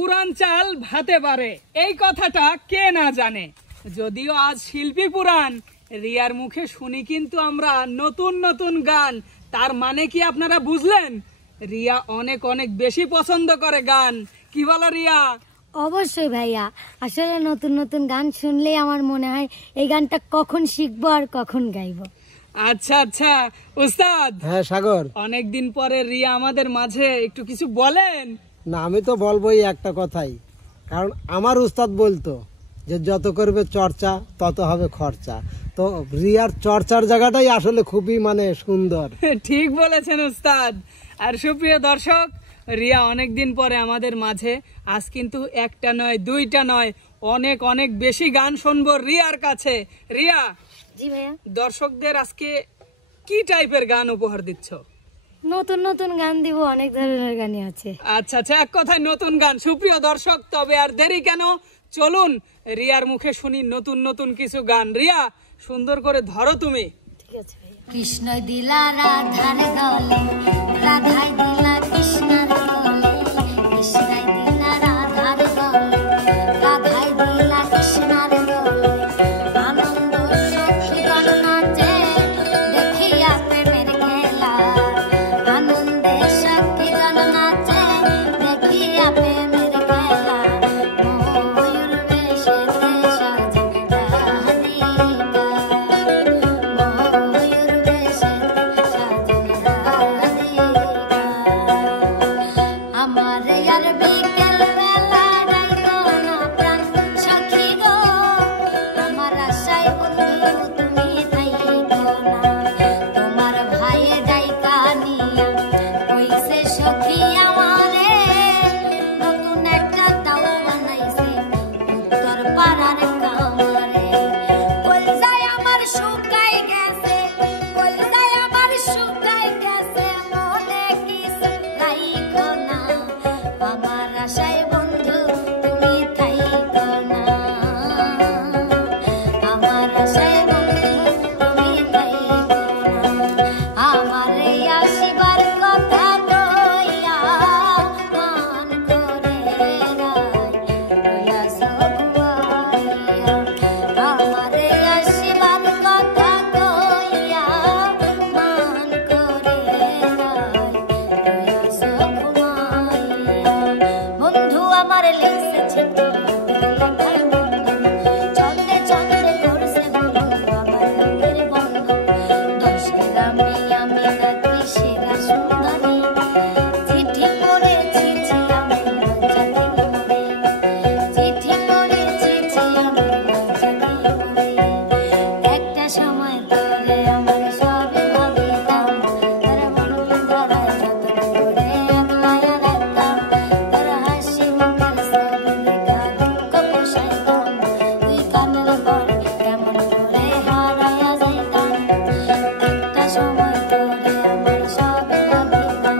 পুরান চাল ভাতে বাড়ে, এই কথাটা কে না জানে। যদিও আজ শিল্পী পুরাণ, রিয়ার মুখে শুনি কিন্তু আমরা নতুন নতুন গান। তার মানে কি আপনারা বুঝলেন? রিয়া অনেক অনেক বেশি পছন্দ করে গান। কি বলো রিয়া? অবশ্যই ভাইয়া, আসলে নতুন নতুন গান শুনলেই আমার মনে হয় এই গানটা কখন শিখবো আর কখন গাইবো। আচ্ছা আচ্ছা উস্তাদ। হ্যাঁ সাগর, অনেকদিন পরে রিয়া আমাদের মাঝে, একটু কিছু বলেন না আমি তো বলবোই একটা কথাই, কারণ আমার উস্তাদ বলতো যে যত করবে চর্চা তত হবে খরচা। তো রিয়ার চর্চার জায়গাটাই আসলে খুবই মানে সুন্দর। ঠিক বলেছেন উস্তাদ। আর সুপ্রিয় দর্শক, রিয়া অনেকদিন পরে আমাদের মাঝে। আজ কিন্তু একটা নয়, দুইটা নয়, অনেক অনেক বেশি গান শুনবো রিয়ার কাছে। রিয়া, জি ভাইয়া। দর্শকদের আজকে কি টাইপের গান উপহার দিচ্ছ? নতুন নতুন গান দিব, অনেক ধরনের গানই আছে। আচ্ছা আচ্ছা, এক কথায় নতুন গান। সুপ্রিয় দর্শক, তবে আর দেরি কেন, চলুন রিয়ার মুখে শুনি নতুন নতুন কিছু গান। রিয়া, সুন্দর করে ধরো তুমি। ঠিক আছে ভাইয়া। কৃষ্ণ দিলা রাধার গলে, রাধাই দিলা কৃষ্ণের গলে, কৃষ্ণাই দিলা রাধার গলে, রাধাই দিলা কৃষ্ণের গলে। আনন্দ সখীগণ নাচে, দেখিয়া প্রেমের খেলা। আনন্দে সখীগণ নাচে, দেখিয়া প্রেমের খেলা। ময়ূর বেশেতে সাজে রাধিকা, ময়ূর বেশেতে সাজে রাধিকা। আমার আর বিকেল বেলা ডাইকো না প্রাণ সখী গো, আমার আশায় বন্ধু তুমি থাইকো না। তোমার ভাই ডাইকা নিয়া কইছে সখী আমারে, নতুন একটা দাও বানাইছে উত্তর পাড়ার কামারে। কলজায় আমার শুকাই গেছে, কলজায় আমার শুকাই গেছে, মনে কিছু রাইখো না। আমার আশায় বন্ধু তুমি থাইকো না, আমার আশায় বন্ধু তুমি থাইকো না। আমার এই আসিবার কথা কইয়া মান করে রাইয়া সখুয়াইয়া। আমার এই আসিবার কথা কইয়া মান করে রাইয়া সখুয়াইয়া। বন্ধু আমার লেগছে ছিটি লেখার বন্ধু, চন্দে চন্দে করছে বন্ধু আমার লোকের বন্ধু। 10 গ্রামে আমি নাকি সেরা সুন্দরী, চিঠি পড়েছি আমি লজ্জাতে মরে, চিঠি পড়েছি আমি লজ্জাতে মরে। একটা সময় তোরে আমার সবে ভাবিতাম, তোর মন ধরায় যতন করে একলা রাখতাম। তোর হাসি মুখের ছবি দেখা দুঃখ পোষাইতাম, তুই কানের পরে কেমন করে হারাইয়া যাইতাম। একটা সময় তোরে আমার সবে ভাবিতাম,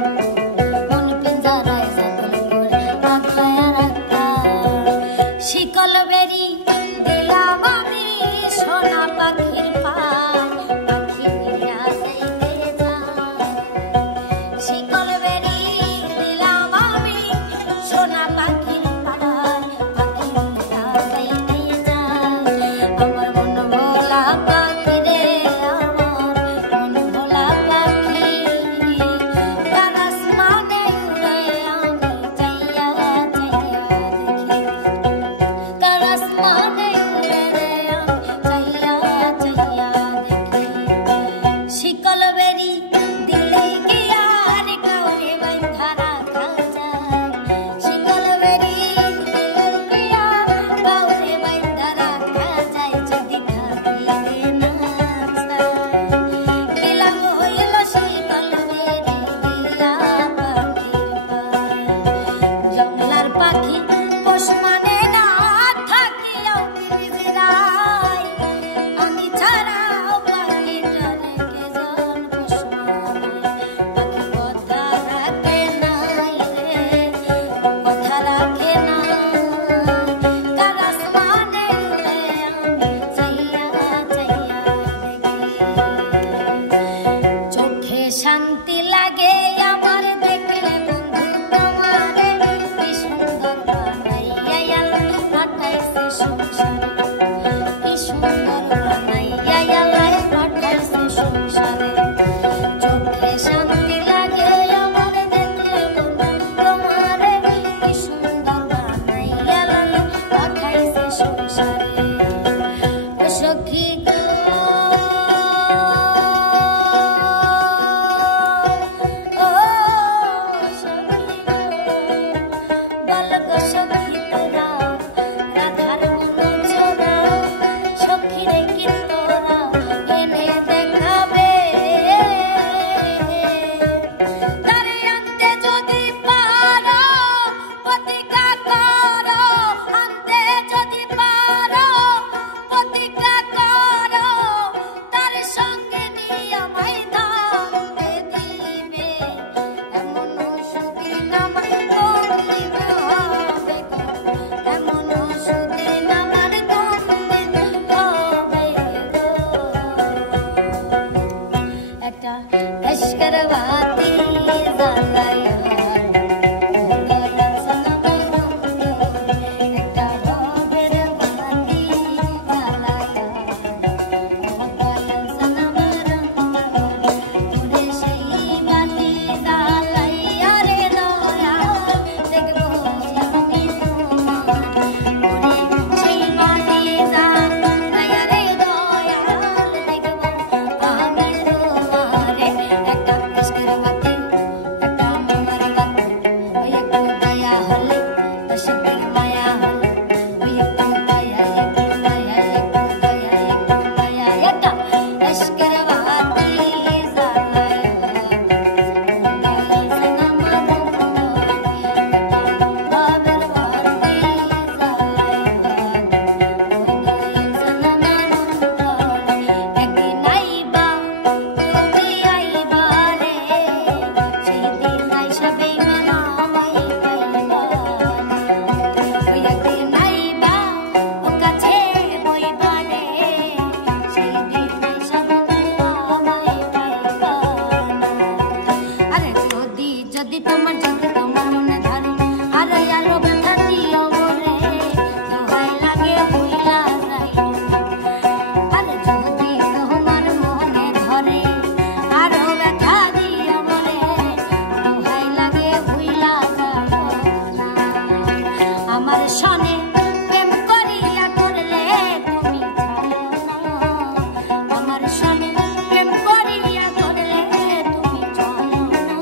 মন পিঞ্জরায় যতন করে আঁকড়াইয়া রাখতাম। শিকল বেরি দিলাম আমি সোনা পাখির পায়, পাখি উড়িয়া যাইতে যায়। শিকল বেরি দিলাম আমি সোনা পাখির পায়, পাখি উড়িয়া যাইতে যায়। আমার মন ভোলা পাখি রে, আমার মন ভোলা পাখি, তার আসমানে উড়ে আমি চাইয়া চাইয়া দেখি, তার আসমানে উড়ে আমি চাইয়া চাইয়া দেখি। শিকল বেরি দিলে কি আর কাউরে বাঁধা রাখা যায়, শিকল বেরি দিলে কি আর কাউরে বাঁধা রাখা যায়। যদি থাকিতে না চায়, দিলাম হইল শিকল বেরি দিয়া পাখির পায়। জংলার পাখি পোষ মানে না, থাকিয়াও পিঞ্জরায়, আমি ছাড়াও পাখিটারে কে জন পোষ মানায়। পাখি কথা রাখে নাই রে, কথা রাখে না, তার আসমানে উড়ে আমি চাইয়া চাইয়া দেখি। চোখে শান্তি লাগে আমার দেখলে বন্ধু তোমারে, কি সুন্দর বল গো সখী তোরা রাধার মন চোরা সখী রে কি তোরা এনে দেখাবে তারে আনতে যদি পারো প্রতিজ্ঞা করো আনতে যদি পারো প্রতিজ্ঞা করো তার সঙ্গে নিয়ে আমায় দাঁড়াতে দিবে এমন সুদিন আমার কোন দিন হবে গো এমন সুদিন আমার কোন দিন হবে গো একটা লস্করবাতি জ্বালায়া একটা ভবের বাতি জ্বালায়া ওরে সেই বাতি জ্বালাইয়া রে দয়া দেখবো আমি তোমার ওরে সেই বাতি জ্বালাইয়া রে দয়া দেখবো আমি তোমারে একটা লস্করবাতি একটা মোমর বাতি ওই একটু দয়া হলে দশকের মায়া হলে ওই একটু দয়া একটু দয়া একটু দয়া একটু দয়া একটা লস্করবাতি যদি তোমার মনে ধরে আর আলো ব্যথা দিও বলে দোহাই লাগে ভুইলা যাই আরে যদি তোমার মনে ধরে আরো ব্যথা দিও বলে দোহাই লাগে ভুইলা যাই আমার সনে প্রেম করিয়া করলে তুমি চলো না আমার সনে প্রেম করিয়া করলে তুমি চলো না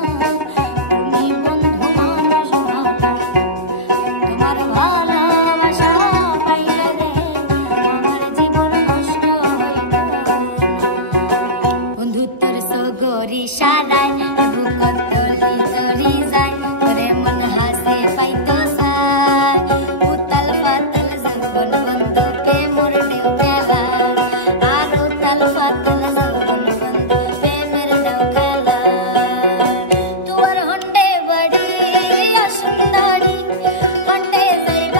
তুমি বন্ধু মানুষ ভালো তোমার ভালোবাসা পাইলে রে আমার জীবন নষ্ট হইল বন্ধু তোর সগরি সারায় বুক তলি তলি যায় তোরে মন হাসে পাইতো সায় উতাল পাতাল জীবন বন্ধুকে মোর ঢেউ খেলা আর উতাল পাতাল জীবন বন্ধুকে মের ঢেউ খেলা তোর হন্ডে বড়ি সুন্দরী হন্ডে যাইব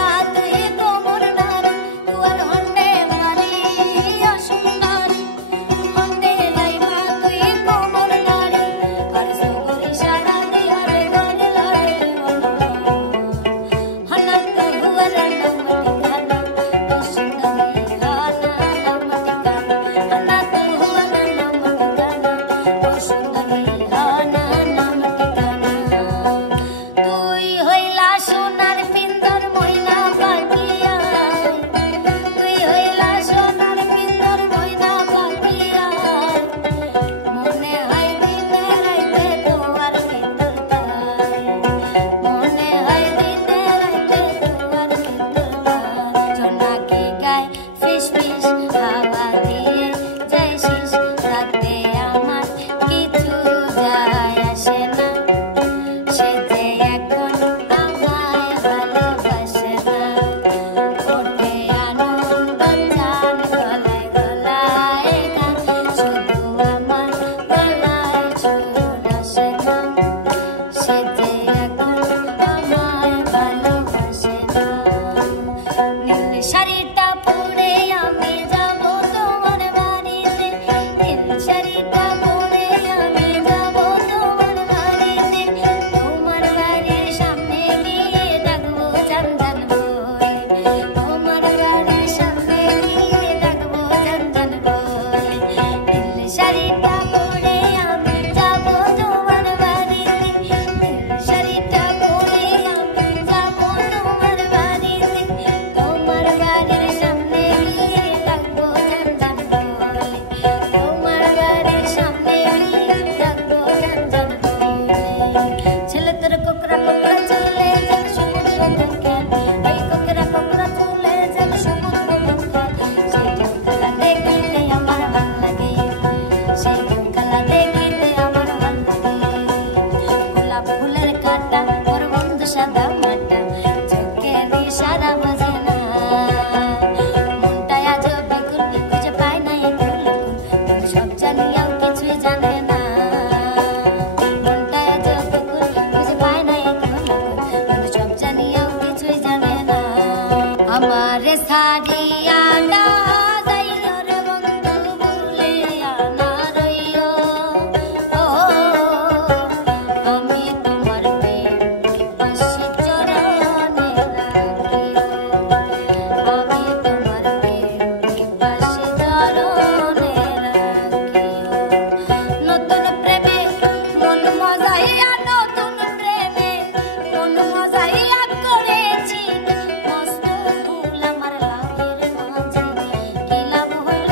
ইশারা বোঝে না মনটায় আজও বিকুল খুঁজে পায় না কুল সব জানিয়াও কিছুই জানে না মনটায় আজও বিকুল খুঁজে পায় না কুল সব জানিয়াও কিছুই জানে না আমার সারিয়া না যাইও রে বন্ধু ভুলিয়া না রইও ও আমি তোমার পিপাসী চরণে রাখিও আমি তোমার পিপাসী চরণে রাখিও নতুন প্রেমে মন মজাইয়া নতুন প্রেমে মন মজাইয়া করেছি মস্ত ফুল আমার লাভের মাঝে কি লাভ হইল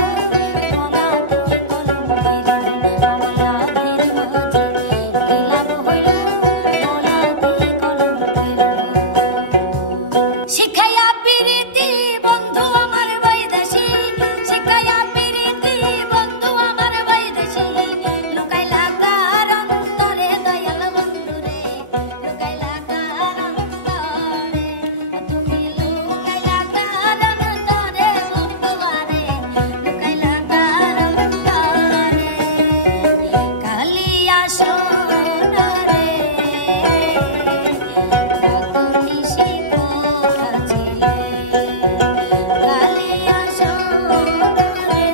তোলা তুই কলম দিলি আমার লাভের মাঝে কি লাভ হইল তোলা তুই কলম দিলি শিখাইয়া প্রীতি বন্ধু আমার বৈদেশি শিখাইয়া প্রীতি বন্ধু আমার বৈদেশি লুকাইলা কার অন্তরে দয়াল বন্ধু রে লুকাইলা কার অন্তরে তুমি লুকাইলা কার অন্তরে বন্ধু আরে লুকাইলা কার অন্তরে কালিয়া সোনারে কত মিশি কথা ছিলে কালিয়া সোনারে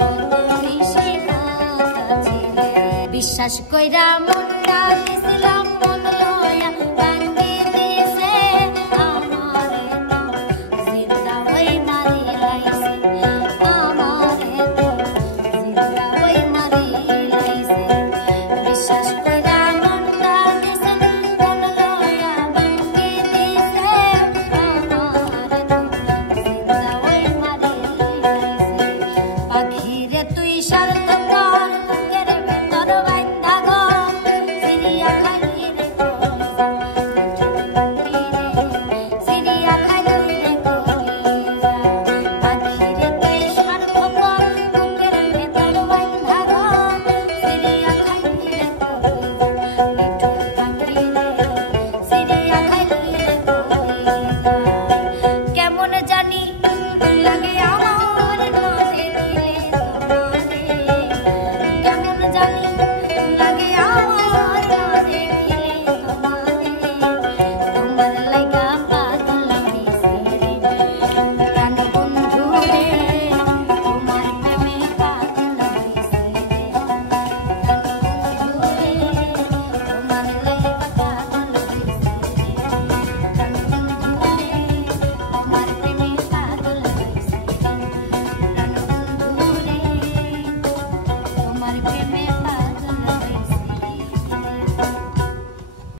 কত মিশি কথা ছিলে বিশ্বাস কইরা